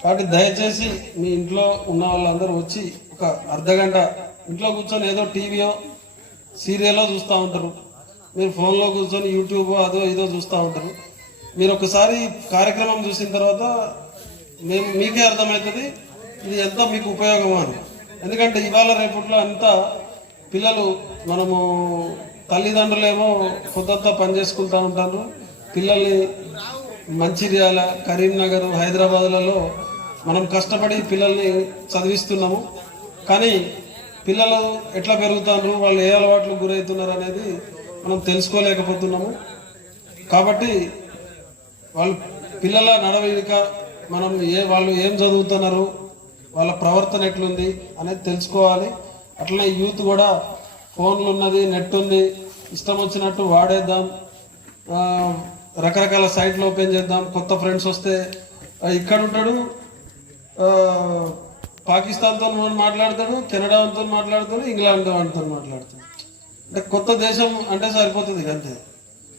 కాబట్టి దయచేసి మీ ఇంట్లో ఉన్న వాళ్ళందరూ వచ్చి ఒక అర్ధగంట ఇంట్లో కూర్చొని ఏదో టీవీయో సీరియల్లో చూస్తూ ఉంటారు, మీరు ఫోన్లో కూర్చొని యూట్యూబ్ అదో ఇదో చూస్తూ ఉంటారు. మీరు ఒకసారి కార్యక్రమం చూసిన తర్వాత మీకే అర్థమవుతుంది ఇది ఎంత మీకు ఉపయోగమా అని. ఎందుకంటే ఇవాళ రేపట్లో అంతా పిల్లలు మనము తల్లిదండ్రులేమో పొద్దంతా పని చేసుకుంటూ ఉంటారు, పిల్లల్ని మంచిర్యాల, కరీంనగర్, హైదరాబాద్లలో మనం కష్టపడి పిల్లల్ని చదివిస్తున్నాము. కానీ పిల్లలు ఎట్లా పెరుగుతారు, వాళ్ళు ఏ అలవాట్లకు గురవుతున్నారు అనేది మనం తెలుసుకోలేకపోతున్నాము. కాబట్టి వాళ్ళు పిల్లల నడవడిక మనం వాళ్ళు ఏం చదువుతున్నారు, వాళ్ళ ప్రవర్తన ఎట్లుంది అనేది తెలుసుకోవాలి. అట్లనే యూత్ కూడా ఫోన్లు ఉన్నది, నెట్ ఉంది, ఇష్టం వచ్చినట్టు వాడేద్దాం, రకరకాల సైట్లు ఓపెన్ చేద్దాం. కొత్త ఫ్రెండ్స్ వస్తే ఇక్కడ ఉంటాడు, పాకిస్తాన్తో మాట్లాడతాడు, కెనడాతో మాట్లాడతాడు, ఇంగ్లాండ్ వాటితో మాట్లాడతాడు. అంటే కొత్త దేశం అంటే సరిపోతుంది అంతే.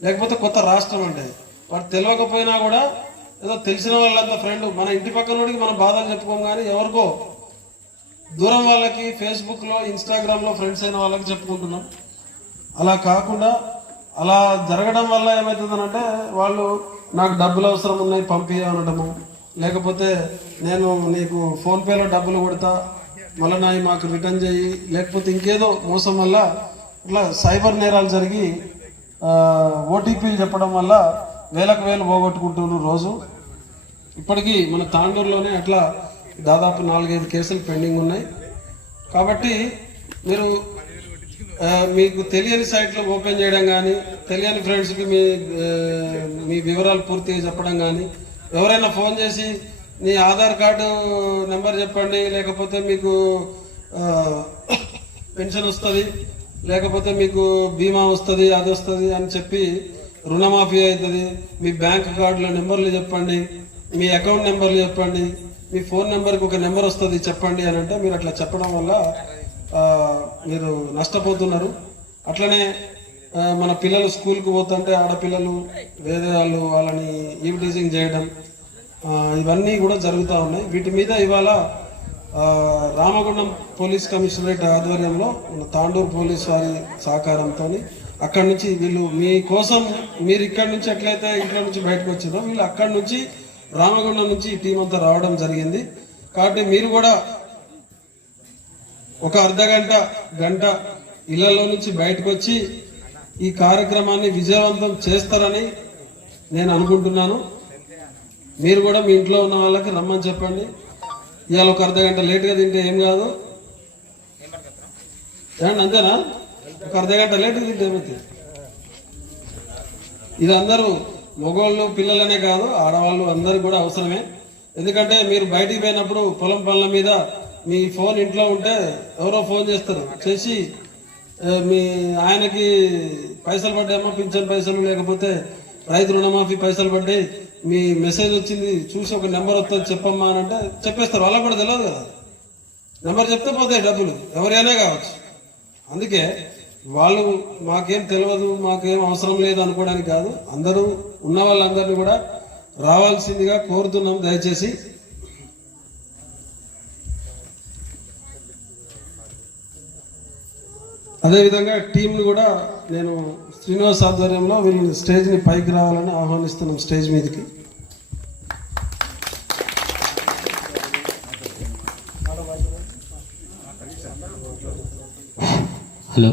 లేకపోతే కొత్త రాష్ట్రం అంటే వాడు తెలియకపోయినా కూడా ఏదో తెలిసిన వాళ్ళంతా ఫ్రెండ్, మన ఇంటి పక్కన వాడికి మన బాధలు చెప్పుకోం, కానీ ఎవరికో దూరం వాళ్ళకి ఫేస్బుక్లో, ఇన్స్టాగ్రామ్లో ఫ్రెండ్స్ అయిన వాళ్ళకి చెప్పుకుంటున్నాం. అలా కాకుండా అలా జరగడం వల్ల ఏమవుతుందనంటే వాళ్ళు నాకు డబ్బులు అవసరం ఉన్నాయి పంపించనడము, లేకపోతే నేను నీకు ఫోన్పేలో డబ్బులు కొడతా మళ్ళీ నాయి మాకు రిటర్న్ చేయి, లేకపోతే ఇంకేదో మోసం వల్ల ఇట్లా సైబర్ నేరాలు జరిగి ఓటీపీలు చెప్పడం వల్ల వేలకు వేలు పోగొట్టుకుంటున్నారు రోజు. ఇప్పటికీ మన తాండూరులోనే అట్లా దాదాపు 4-5 కేసులు పెండింగ్ ఉన్నాయి. కాబట్టి మీరు మీకు తెలియని సైట్లో ఓపెన్ చేయడం కానీ, తెలియని ఫ్రెండ్స్కి మీ వివరాలు పూర్తిగా చెప్పడం కానీ, ఎవరైనా ఫోన్ చేసి నీ ఆధార్ కార్డు నెంబర్ చెప్పండి, లేకపోతే మీకు పెన్షన్ వస్తుంది, లేకపోతే మీకు బీమా వస్తుంది, అది వస్తుంది అని చెప్పి రుణమాఫీ అవుతుంది, మీ బ్యాంక్ కార్డుల నెంబర్లు చెప్పండి, మీ అకౌంట్ నెంబర్లు చెప్పండి, మీ ఫోన్ నెంబర్కి ఒక నెంబర్ వస్తుంది చెప్పండి అని అంటే మీరు అట్లా చెప్పడం వల్ల మీరు నష్టపోతున్నారు. అట్లనే మన పిల్లలు స్కూల్కి పోతుంటే ఆడపిల్లలు వేరే వాళ్ళని ఈవిటీజింగ్ చేయడం, ఇవన్నీ కూడా జరుగుతూ ఉన్నాయి. వీటి మీద ఇవాళ రామగుండం పోలీస్ కమిషనరేట్ ఆధ్వర్యంలో మన తాండూరు పోలీస్ వారి సహకారంతో అక్కడి నుంచి వీళ్ళు మీకోసం, మీరు ఇక్కడి నుంచి ఎట్లయితే ఇంట్లో నుంచి బయటకు వచ్చిందో వీళ్ళు అక్కడి నుంచి రామగుండం నుంచి ఈ టీం అంతా రావడం జరిగింది. కాబట్టి మీరు కూడా ఒక అర్ధగంట గంట ఇళ్లలో నుంచి బయటకు వచ్చి ఈ కార్యక్రమాన్ని విజయవంతం చేస్తారని నేను అనుకుంటున్నాను. మీరు కూడా మీ ఇంట్లో ఉన్న వాళ్ళకి రమ్మని చెప్పండి. ఇవాళ ఒక అర్ధగంట లేట్గా తింటే ఏం కాదు, అంతేనా? ఒక అర్ధగంట లేట్గా తింటే ఏమవుతుంది? ఇది అందరూ మగవాళ్ళు పిల్లలనే కాదు, ఆడవాళ్ళు అందరికి కూడా అవసరమే. ఎందుకంటే మీరు బయటికి పోయినప్పుడు పొలం పనుల మీద మీ ఫోన్ ఇంట్లో ఉంటే ఎవరో ఫోన్ చేస్తారు, చేసి మీ ఆయనకి పైసలు పడ్డాయమ్మా, పింఛన్ పైసలు, లేకపోతే రైతు రుణమాఫీ పైసలు పడ్డాయి, మీ మెసేజ్ వచ్చింది చూసి ఒక నెంబర్ వస్తుంది చెప్పమ్మా అని అంటే చెప్పేస్తారు. వాళ్ళకు కూడా తెలియదు కదా, నెంబర్ చెప్తే పోతాయి డబ్బులు, ఎవరైనా కావచ్చు. అందుకే వాళ్ళు మాకేం తెలియదు, మాకేం అవసరం లేదు అనుకోవడానికి కాదు, అందరూ ఉన్న వాళ్ళందరినీ కూడా రావాల్సిందిగా కోరుతున్నాం దయచేసి. అదేవిధంగా టీంని కూడా నేను శ్రీనివాస్ ఆధ్వర్యంలో వీళ్ళని స్టేజ్ని పైకి రావాలని ఆహ్వానిస్తున్నాం, స్టేజ్ మీదకి. హలో,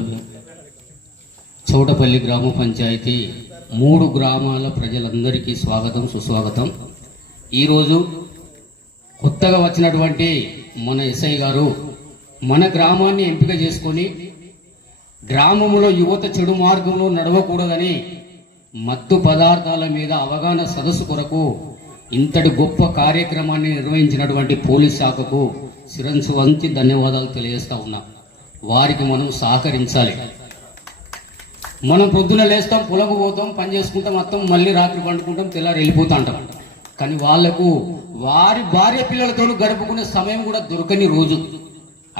చౌటపల్లి గ్రామ పంచాయతీ 3 గ్రామాల ప్రజలందరికీ స్వాగతం, సుస్వాగతం. ఈరోజు కొత్తగా వచ్చినటువంటి మన ఎస్ఐ గారు మన గ్రామాన్ని ఎంపిక చేసుకొని గ్రామంలో యువత చెడు మార్గంలో నడవకూడదని మత్తు పదార్థాల మీద అవగాహన సదస్సు కొరకు ఇంతటి గొప్ప కార్యక్రమాన్ని నిర్వహించినటువంటి పోలీస్ శాఖకు శిరస్సు వంచి ధన్యవాదాలు తెలియజేస్తా ఉన్నా. వారికి మనం సహకరించాలి. మనం పొద్దున లేస్తాం, పొలకు పోతాం, పని చేసుకుంటాం, మొత్తం మళ్ళీ రాత్రి పండుకుంటాం, తెల్లారి వెళ్ళిపోతూ ఉంటాం. కానీ వాళ్లకు వారి భార్య పిల్లలతో గడుపుకునే సమయం కూడా దొరకని రోజు.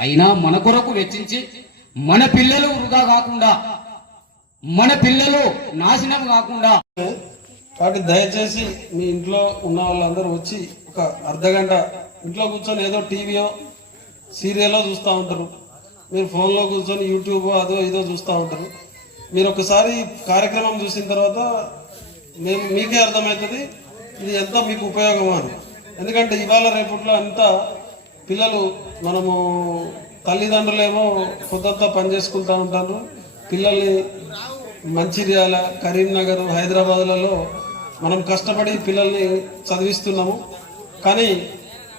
అయినా మన కొరకు వెచ్చించి మన పిల్లలు వృధా కాకుండా, మన పిల్లలు నాశనం కాకుండా కాబట్టి దయచేసి మీ ఇంట్లో ఉన్న వాళ్ళందరూ వచ్చి ఒక ఒక అర్ధగంట ఇంట్లో కూర్చొని ఏదో టీవీయో సీరియలో చూస్తూ ఉంటారు, మీరు ఫోన్లో కూర్చొని యూట్యూబ్ అదో ఇదో చూస్తూ ఉంటారు. మీరు ఒకసారి కార్యక్రమం చూసిన తర్వాత మీకే అర్థమవుతుంది ఇది ఎంత మీకు ఉపయోగం అని. ఎందుకంటే ఇవాళ రేపట్లో అంతా పిల్లలు మనము తల్లిదండ్రులేమో పొద్దంతా పని చేసుకుంటూ ఉంటారు, పిల్లల్ని మంచిర్యాల, కరీంనగర్, హైదరాబాద్లలో మనం కష్టపడి పిల్లల్ని చదివిస్తున్నాము. కానీ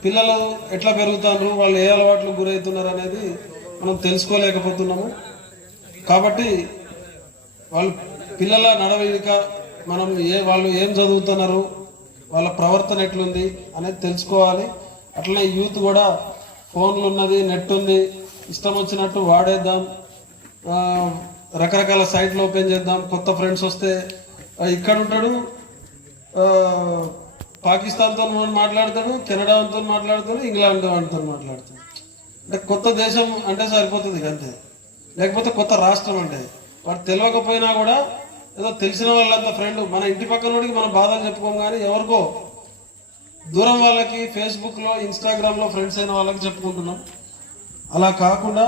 పిల్లలు ఎట్లా పెరుగుతున్నారు, వాళ్ళు ఏ అలవాట్లు గురవుతున్నారు అనేది మనం తెలుసుకోలేకపోతున్నాము. కాబట్టి వాళ్ళు పిల్లల నడవడిక మనం వాళ్ళు ఏం చదువుతున్నారు, వాళ్ళ ప్రవర్తన ఎట్లుంది అనేది తెలుసుకోవాలి. అట్లనే యూత్ కూడా ఫోన్లు ఉన్నది, నెట్ ఉంది, ఇష్టం వచ్చినట్టు వాడేద్దాం, రకరకాల సైట్లు ఓపెన్ చేద్దాం. కొత్త ఫ్రెండ్స్ వస్తే ఇక్కడ ఉంటాడు, పాకిస్తాన్తో మాట్లాడతాడు, కెనడాతో మాట్లాడతాడు, ఇంగ్లాండ్ వాటితో మాట్లాడతాడు. అంటే కొత్త దేశం అంటే సరిపోతుంది అంతే. లేకపోతే కొత్త రాష్ట్రం అంటే వాడు తెలియకపోయినా కూడా ఏదో తెలిసిన వాళ్ళంతా ఫ్రెండ్, మన ఇంటి పక్కన వాడికి మన బాధలు చెప్పుకోం, కానీ ఎవరికో దూరం వాళ్ళకి ఫేస్బుక్లో, ఇన్స్టాగ్రామ్లో ఫ్రెండ్స్ అయిన వాళ్ళకి చెప్పుకుంటున్నాం. అలా కాకుండా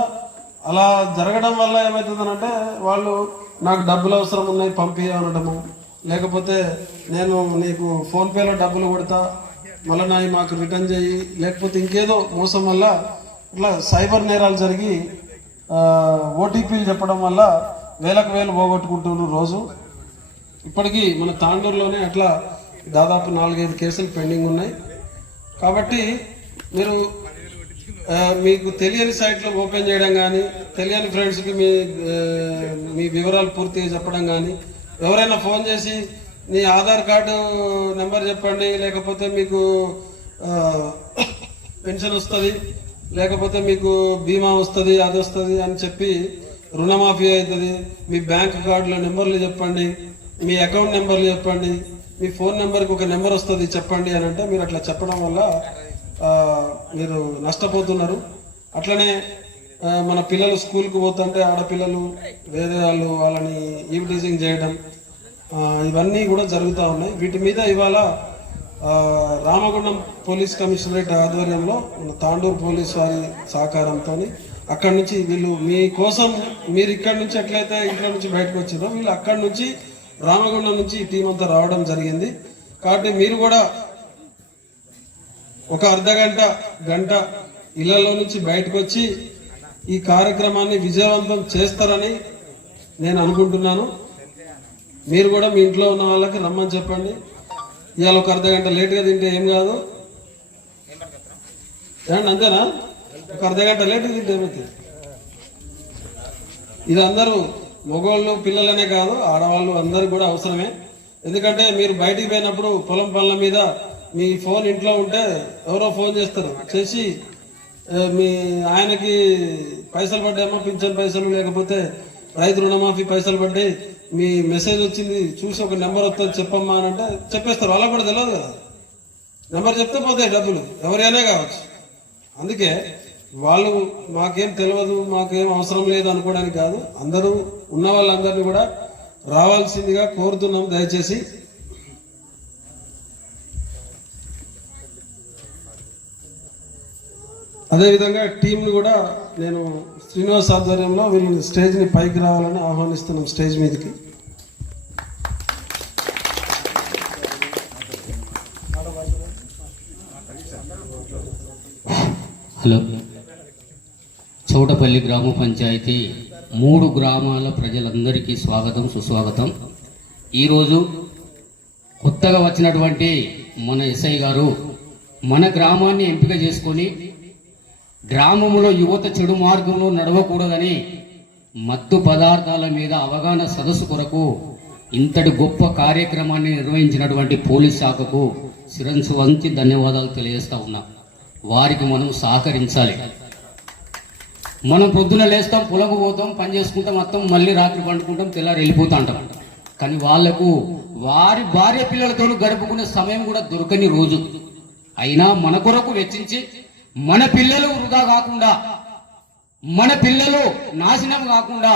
అలా జరగడం వల్ల ఏమవుతుందనంటే వాళ్ళు నాకు డబ్బులు అవసరం ఉన్నాయి పంపి అనడము, లేకపోతే నేను నీకు ఫోన్పేలో డబ్బులు కొడతా మళ్ళీ మాకు రిటర్న్ చేయి, లేకపోతే ఇంకేదో మోసం వల్ల ఇట్లా సైబర్ నేరాలు జరిగి ఓటీపీలు చెప్పడం వల్ల వేలకు వేలు పోగొట్టుకుంటున్నారు రోజు. ఇప్పటికీ మన తాండూరులోనే అట్లా దాదాపు 4-5 కేసులు పెండింగ్ ఉన్నాయి. కాబట్టి మీరు మీకు తెలియని సైట్లు ఓపెన్ చేయడం కానీ, తెలియని ఫ్రెండ్స్కి మీ వివరాలు పూర్తిగా చెప్పడం కానీ, ఎవరైనా ఫోన్ చేసి నీ ఆధార్ కార్డు నెంబర్ చెప్పండి, లేకపోతే మీకు పెన్షన్ వస్తుంది, లేకపోతే మీకు బీమా వస్తుంది, అది వస్తుంది అని చెప్పి రుణమాఫీ అవుతుంది, మీ బ్యాంక్ కార్డుల నెంబర్లు చెప్పండి, మీ అకౌంట్ నెంబర్లు చెప్పండి, మీ ఫోన్ నెంబర్కి ఒక నెంబర్ వస్తుంది చెప్పండి అని అంటే మీరు అట్లా చెప్పడం వల్ల మీరు నష్టపోతున్నారు. అట్లనే మన పిల్లలు స్కూల్కి పోతుంటే ఆడపిల్లలు వేరే వాళ్ళని ఈవ్టీజింగ్ చేయడం, ఇవన్నీ కూడా జరుగుతూ ఉన్నాయి. వీటి మీద ఇవాళ రామగుండం పోలీస్ కమిషనరేట్ ఆధ్వర్యంలో మన తాండూరు పోలీస్ వారి సహకారంతో అక్కడి నుంచి వీళ్ళు మీకోసం, మీరు ఇక్కడి నుంచి ఎట్లయితే ఇంట్లో నుంచి బయటకు వచ్చారో వీళ్ళు అక్కడి నుంచి రామగుండం నుంచి ఈ టీం అంతా రావడం జరిగింది. కాబట్టి మీరు కూడా ఒక గంట ఇళ్లలో నుంచి బయటకు వచ్చి ఈ కార్యక్రమాన్ని విజయవంతం చేస్తారని నేను అనుకుంటున్నాను. మీరు కూడా మీ ఇంట్లో ఉన్న వాళ్ళకి రమ్మని చెప్పండి. ఇవాళ ఒక అర్ధగంట లేట్గా తింటే ఏం కాదు, అంతేనా? ఒక అర్ధగంట లేట్గా తింటే ఏమవుతుంది? ఇది అందరూ మగవాళ్ళు పిల్లలనే కాదు, ఆడవాళ్ళు అందరు కూడా అవసరమే. ఎందుకంటే మీరు బయటికి పోయినప్పుడు పొలం పనుల మీద మీ ఫోన్ ఇంట్లో ఉంటే ఎవరో ఫోన్ చేస్తారు, చేసి మీ ఆయనకి పైసలు పడ్డాయమ్మా, పింఛన్ పైసలు, లేకపోతే రైతు రుణమాఫీ పైసలు పడ్డాయి, మీ మెసేజ్ వచ్చింది చూసి ఒక నెంబర్ వస్తుంది చెప్పమ్మా అని అంటే చెప్పేస్తారు. వాళ్ళకు కూడా తెలియదు కదా, నెంబర్ చెప్తే పోతాయి డబ్బులు, ఎవరైనా కావచ్చు. అందుకే వాళ్ళు మాకేం తెలియదు, మాకేం అవసరం లేదు అనుకోవడానికి కాదు, అందరూ ఉన్న వాళ్ళందరినీ కూడా రావాల్సిందిగా కోరుతున్నాం దయచేసి. అదేవిధంగా టీంని కూడా నేను శ్రీనివాస్ ఆధ్వర్యంలో వీళ్ళని స్టేజ్ని పైకి రావాలని ఆహ్వానిస్తున్నాం, స్టేజ్ మీదకి. హలో, చౌటపల్లి గ్రామ పంచాయతీ 3 గ్రామాల ప్రజలందరికీ స్వాగతం, సుస్వాగతం. ఈరోజు కొత్తగా వచ్చినటువంటి మన ఎస్ఐ గారు మన గ్రామాన్ని ఎంపిక చేసుకొని గ్రామంలో యువత చెడు మార్గంలో నడవకూడదని మత్తు పదార్థాల మీద అవగాహన సదస్సు కొరకు ఇంతటి గొప్ప కార్యక్రమాన్ని నిర్వహించినటువంటి పోలీస్ శాఖకు శిరస్సు వంచి ధన్యవాదాలు తెలియజేస్తా ఉన్నా. వారికి మనం సహకరించాలి. మనం పొద్దున లేస్తాం, పొలకు పోతాం, పని చేసుకుంటాం, మొత్తం మళ్ళీ రాత్రి పండుకుంటాం, తెల్లారి వెళ్ళిపోతూ ఉంటాం. కానీ వాళ్లకు వారి భార్య పిల్లలతో గడుపుకునే సమయం కూడా దొరకని రోజు. అయినా మన కొరకు వెచ్చించి మన పిల్లలు వృధా కాకుండా, మన పిల్లలు నాశనం కాకుండా